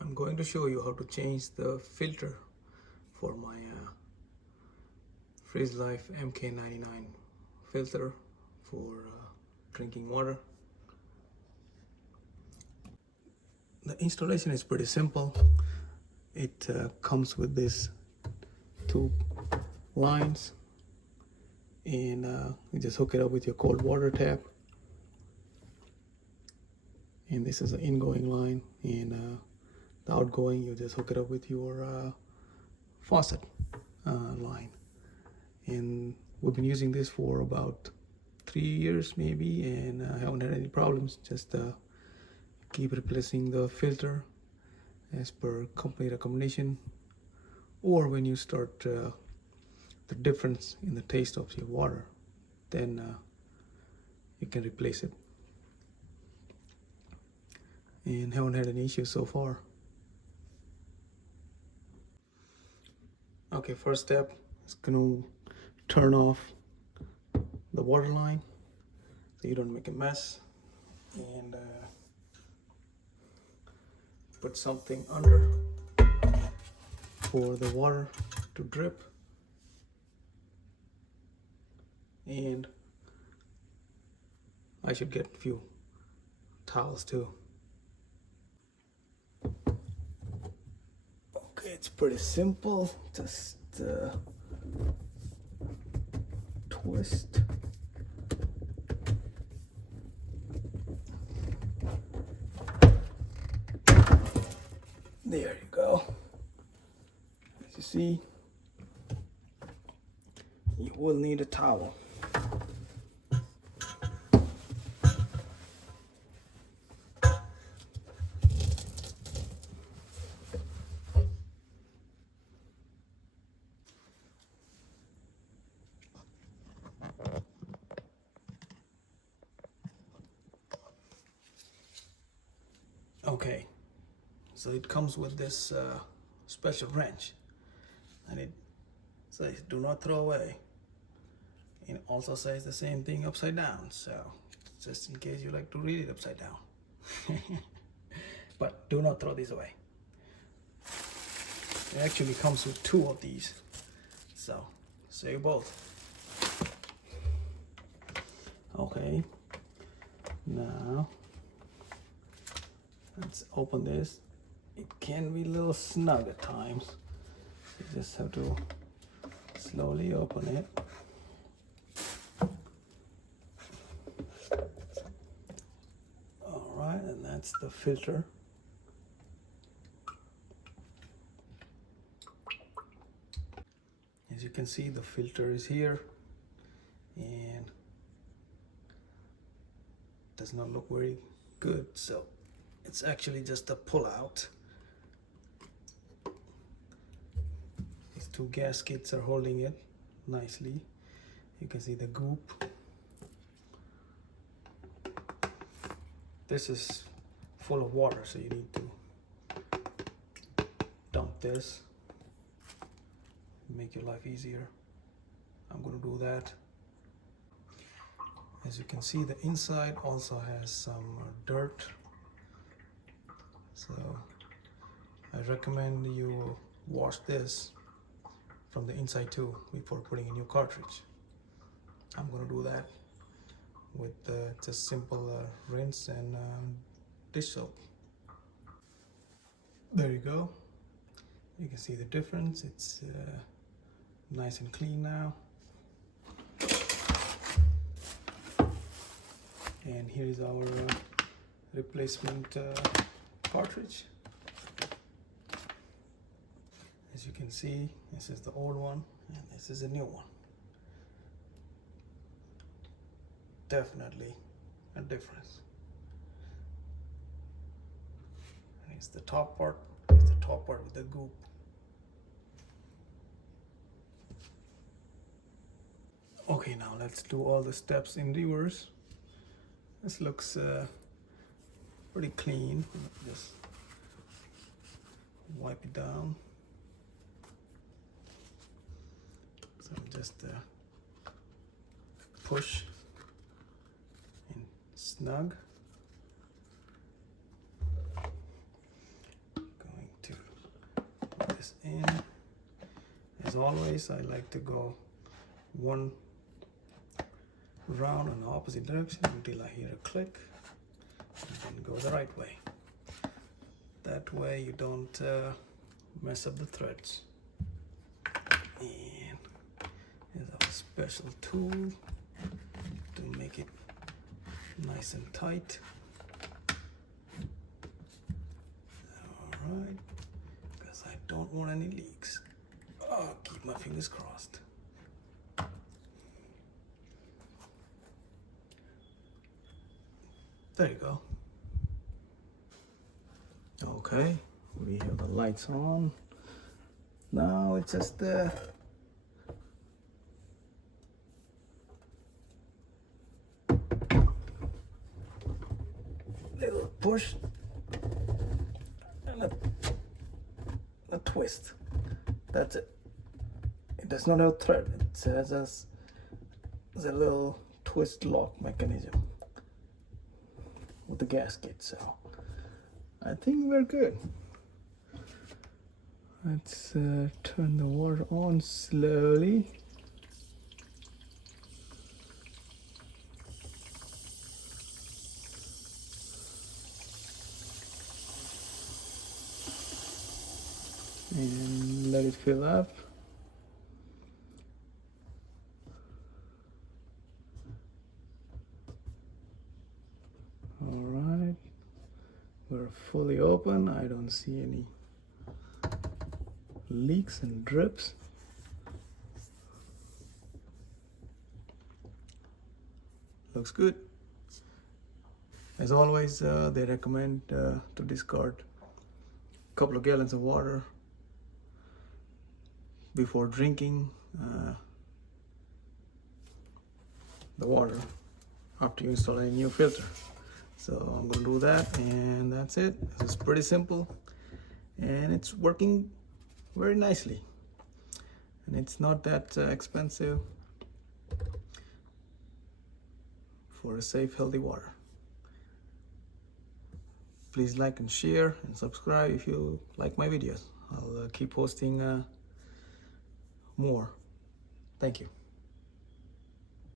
I'm going to show you how to change the filter for my Frizlife MK99 filter for drinking water. The installation is pretty simple. It comes with these two lines, and you just hook it up with your cold water tap. And this is an ingoing line, and the outgoing, you just hook it up with your faucet line. And we've been using this for about 3 years maybe, and I haven't had any problems. Just keep replacing the filter as per company recommendation, or when you start the difference in the taste of your water, then you can replace it. And haven't had any issues so far. Okay, first step is going to turn off the water line so you don't make a mess, and put something under for the water to drip. And I should get a few towels too. Okay, it's pretty simple. Just twist. There you go. As you see, you will need a towel. Okay, so it comes with this special wrench, and it says do not throw away. And it also says the same thing upside down, so just in case you like to read it upside down. But do not throw these away. It actually comes with 2 of these, so save both. Okay, now let's open this. It can be a little snug at times. You just have to slowly open it. All right, and that's the filter. As you can see, the filter is here, and does not look very good, so it's actually just a pull out. These 2 gaskets are holding it nicely. You can see the goop. This is full of water, so you need to dump this. Make your life easier. I'm going to do that. As you can see, the inside also has some dirt, so I recommend you wash this from the inside too before putting a new cartridge. I'm going to do that with just simple rinse and dish soap. There you go. You can see the difference. It's nice and clean now. And here is our replacement cartridge. As you can see, this is the old one and this is a new one. Definitely a difference. And it's the top part. It's the top part with the goop. Okay, now let's do all the steps in reverse. This looks pretty clean. Just wipe it down. So just push and snug. Go this in. As always, I like to go one round in the opposite direction until I hear a click, and then go the right way. That way you don't mess up the threads. And here's our special tool to make it nice and tight. Alright, because I don't want any leaks. Oh, keep my fingers crossed. There you go. Okay, we have the lights on. Now it's just the little push and a twist. That's it. It does not have a thread. It has a little twist lock mechanism with the gasket. So I think we're good. Let's turn the water on slowly. And let it fill up. All right, we're fully open. I don't see any leaks and drips. Looks good. As always, they recommend to discard a couple of gallons of water before drinking the water after you install a new filter. So I'm gonna do that, and that's it. This is pretty simple, and it's working very nicely, and it's not that expensive for a safe, healthy water. Please like and share and subscribe if you like my videos. I'll keep posting more. Thank you.